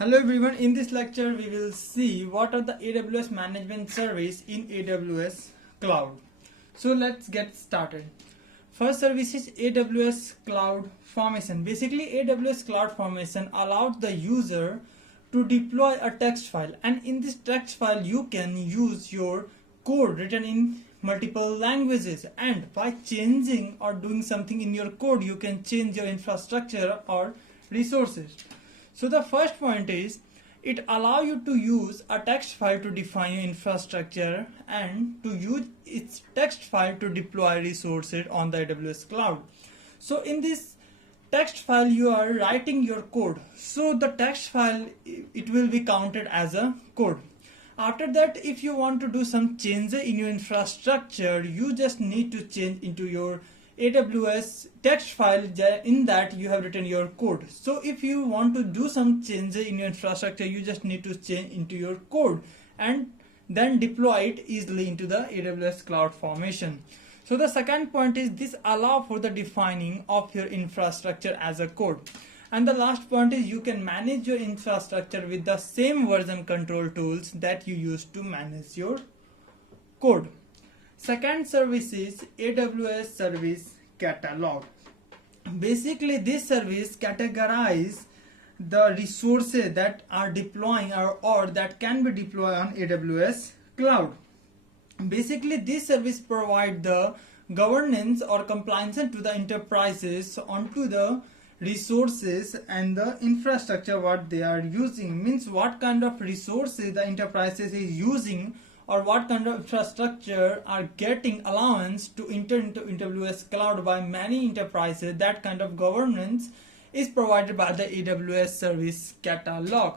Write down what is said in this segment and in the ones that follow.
Hello everyone, in this lecture we will see what are the AWS management service in AWS Cloud. So let's get started. First service is AWS Cloud Formation. Basically AWS Cloud Formation allows the user to deploy a text file, and in this text file you can use your code written in multiple languages, and by changing or doing something in your code you can change your infrastructure or resources. So the first point is it allows you to use a text file to define your infrastructure and to use its text file to deploy resources on the AWS cloud. So in this text file you are writing your code. So the text file, it will be counted as a code. After that, if you want to do some changes in your infrastructure, you just need to change into your AWS text file. In that you have written your code. So if you want to do some changes in your infrastructure, you just need to change into your code and then deploy it easily into the AWS Cloud Formation. So the second point is this allow for the defining of your infrastructure as a code. And the last point is you can manage your infrastructure with the same version control tools that you use to manage your code. Second service is AWS Service Catalog. Basically this service categorizes the resources that are deploying or that can be deployed on AWS Cloud. Basically this service provides the governance or compliance to the enterprises onto the resources and the infrastructure what they are using. Means what kind of resources the enterprises is using or what kind of infrastructure are getting allowance to enter into AWS Cloud by many enterprises. That kind of governance is provided by the AWS Service Catalog.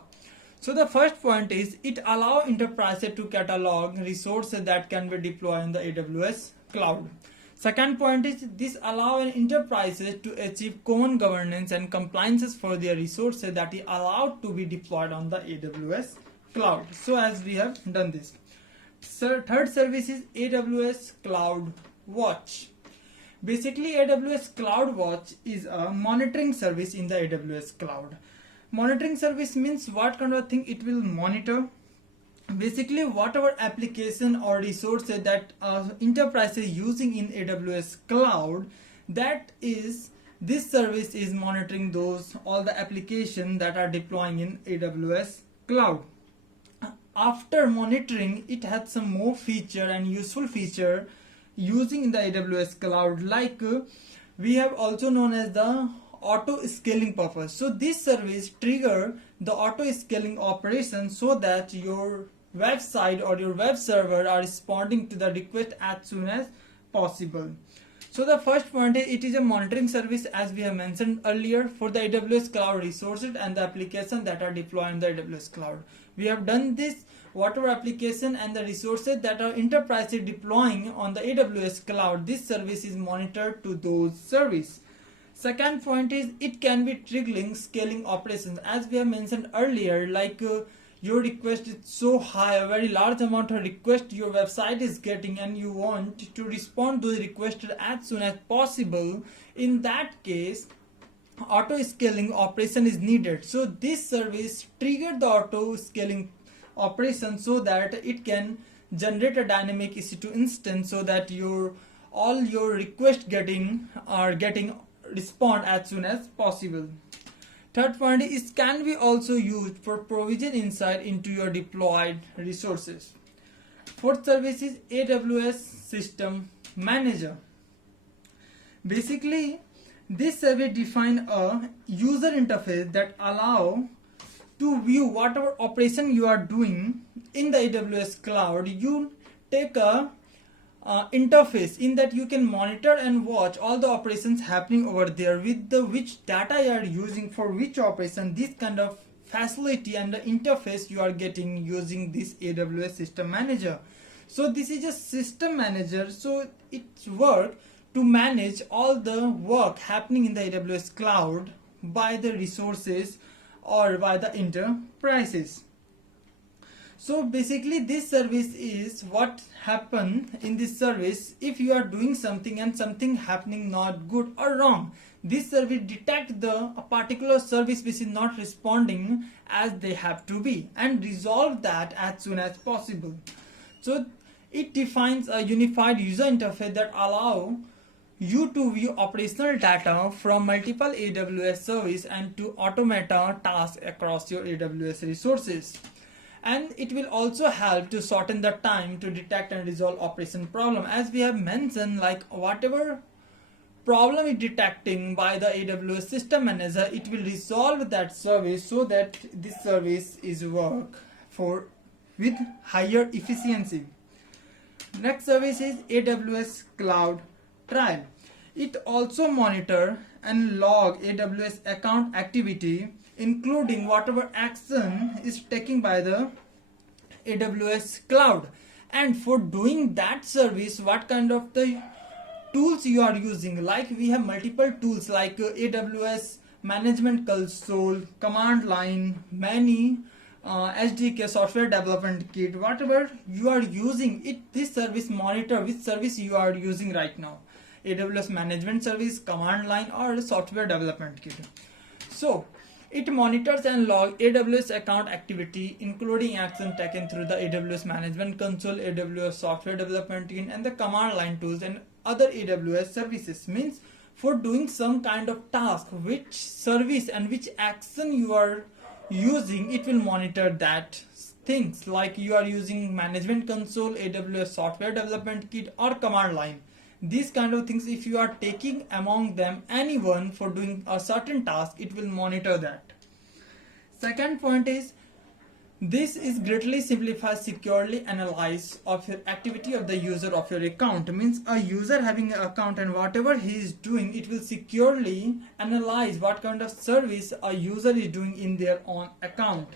So the first point is it allows enterprises to catalog resources that can be deployed in the AWS Cloud. Second point is this allows enterprises to achieve common governance and compliances for their resources that is allowed to be deployed on the AWS Cloud. So as we have done this. Third service is AWS Cloud Watch. Basically AWS Cloud Watch is a monitoring service in the AWS Cloud. Monitoring service means what kind of thing it will monitor. Basically whatever application or resources that enterprise is using in AWS Cloud, that is this service is monitoring those all the applications that are deploying in AWS Cloud. After monitoring, it has some more feature and useful feature using in the AWS Cloud, like we have also known as the auto scaling purpose. So this service trigger the auto scaling operation so that your website or your web server are responding to the request as soon as possible. So the first point is it is a monitoring service, as we have mentioned earlier, for the AWS Cloud resources and the applications that are deployed in the AWS Cloud. We have done this, whatever application and the resources that are enterprises deploying on the AWS Cloud, this service is monitored to those services. Second point is it can be triggering scaling operations, as we have mentioned earlier, like your request is so high, a very large amount of request your website is getting, and you want to respond to the request as soon as possible. In that case, auto scaling operation is needed. So this service triggered the auto scaling operation so that it can generate a dynamic EC2 instance so that all your requests are getting respond as soon as possible. Third point is can be also used for provision insight into your deployed resources. Fourth service is AWS System Manager. Basically this service defines a user interface that allow to view whatever operation you are doing in the AWS Cloud. You take a interface in that you can monitor and watch all the operations happening over there with the which data you are using for which operation. This kind of facility and the interface you are getting using this AWS System Manager. So this is a system manager, so it works to manage all the work happening in the AWS Cloud by the resources or by the enterprises. So basically this service is what happen in this service if you are doing something and something happening not good or wrong. this service detect a particular service which is not responding as they have to be and resolve that as soon as possible. So it defines a unified user interface that allow you to view operational data from multiple AWS services and to automate tasks across your AWS resources. And it will also help to shorten the time to detect and resolve operation problem. As we have mentioned, like whatever problem is detecting by the AWS System Manager, it will resolve that service so that this service is work with higher efficiency. Next service is AWS Cloud Prime. It also monitor and log AWS account activity, including whatever action is taken by the AWS Cloud. And for doing that service, what kind of the tools you are using? Like we have multiple tools like AWS Management Console, Command Line, many SDK, Software Development Kit, whatever you are using, this service monitor which service you are using right now. AWS Management Service, Command Line, or Software Development Kit. So it monitors and logs AWS account activity, including action taken through the AWS Management Console, AWS Software Development Kit, and the Command Line tools and other AWS services. Means for doing some kind of task, which service and which action you are using, it will monitor that things. Like you are using Management Console, AWS Software Development Kit, or Command Line. These kind of things, if you are taking among them anyone for doing a certain task, it will monitor that. Second point is, this is greatly simplifies securely analyze of your activity of the user of your account. Means a user having an account and whatever he is doing, it will securely analyze what kind of service a user is doing in their own account.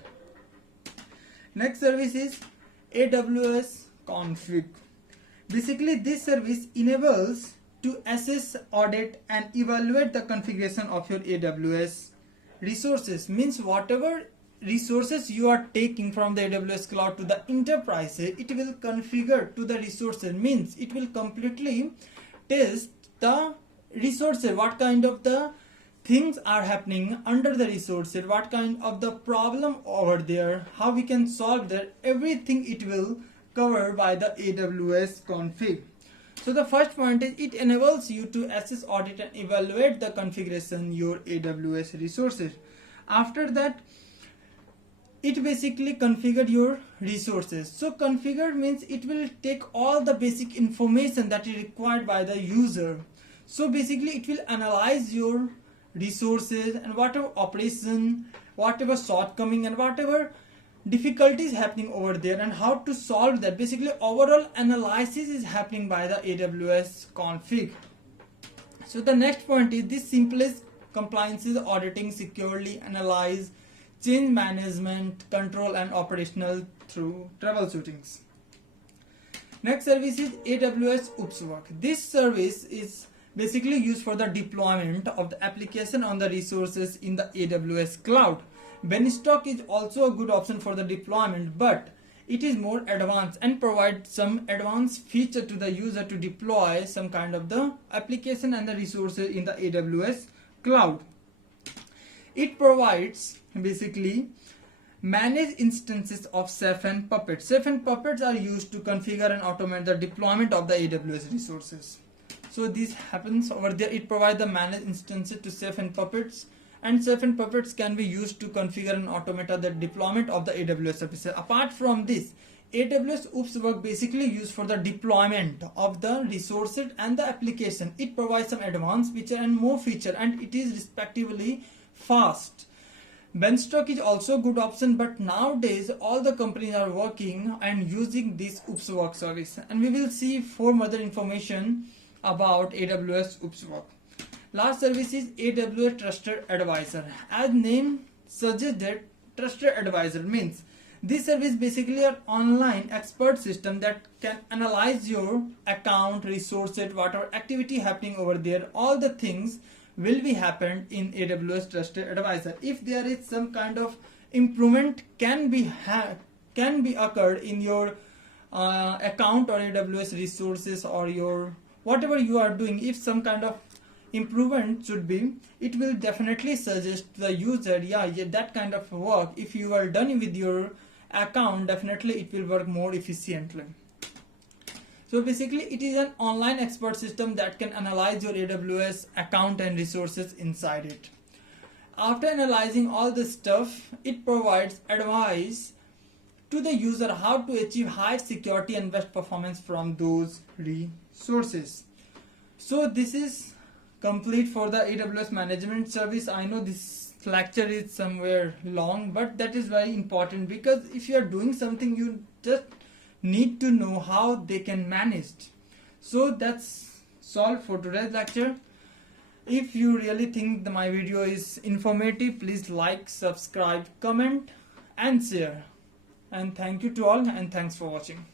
Next service is AWS Config. Basically, this service enables to assess, audit, and evaluate the configuration of your AWS resources. Means whatever resources you are taking from the AWS cloud to the enterprise, it will configure to the resources. Means it will completely test the resources, what kind of the things are happening under the resources, what kind of the problem over there, how we can solve that, everything it will cover by the AWS config. So the first point is, it enables you to assess, audit, and evaluate the configuration your AWS resources. After that, it basically configure your resources. So configure means it will take all the basic information that is required by the user. So basically it will analyze your resources and whatever operation, whatever shortcoming and whatever difficulties happening over there and how to solve that. Basically overall analysis is happening by the AWS config. So the next point is, this simplest compliances, auditing, securely analyze, change management, control, and operational through troubleshootings. Next service is AWS Boot Work. This service is basically used for the deployment of the application on the resources in the AWS cloud. Beanstalk is also a good option for the deployment, but it is more advanced and provides some advanced feature to the user to deploy some kind of the application and the resources in the AWS cloud. It provides basically manage instances of Ceph and Puppet. Ceph and Puppets are used to configure and automate the deployment of the AWS resources. So this happens over there. It provides the managed instances to Ceph and Puppets, and Ceph and Puppets can be used to configure and automate the deployment of the AWS services. Apart from this, AWS Boot Work basically used for the deployment of the resources and the application. It provides some advanced feature and more feature, and it is respectively fast. Beanstalk is also a good option, but nowadays all the companies are working and using this Boot Work service, and we will see for further information about AWS Boot Work. Last service is AWS Trusted Adviser. As name suggests, that Trusted Adviser means this service basically an online expert system that can analyze your account, resources, whatever activity happening over there. All the things will be happened in AWS Trusted Adviser. If there is some kind of improvement can be occurred in your account or AWS resources or your whatever you are doing, if some kind of improvement should be, it will definitely suggest to the user, yeah, that kind of work, if you are done with your account, definitely it will work more efficiently. So basically it is an online expert system that can analyze your AWS account and resources inside it. After analyzing all this stuff, it provides advice to the user how to achieve high security and best performance from those resources. So this is complete for the AWS management service. I know this lecture is somewhere long, but that is very important, because if you are doing something, you just need to know how they can manage. So that's all for today's lecture. If you really think my video is informative, please like, subscribe, comment and share. And thank you to all, and thanks for watching.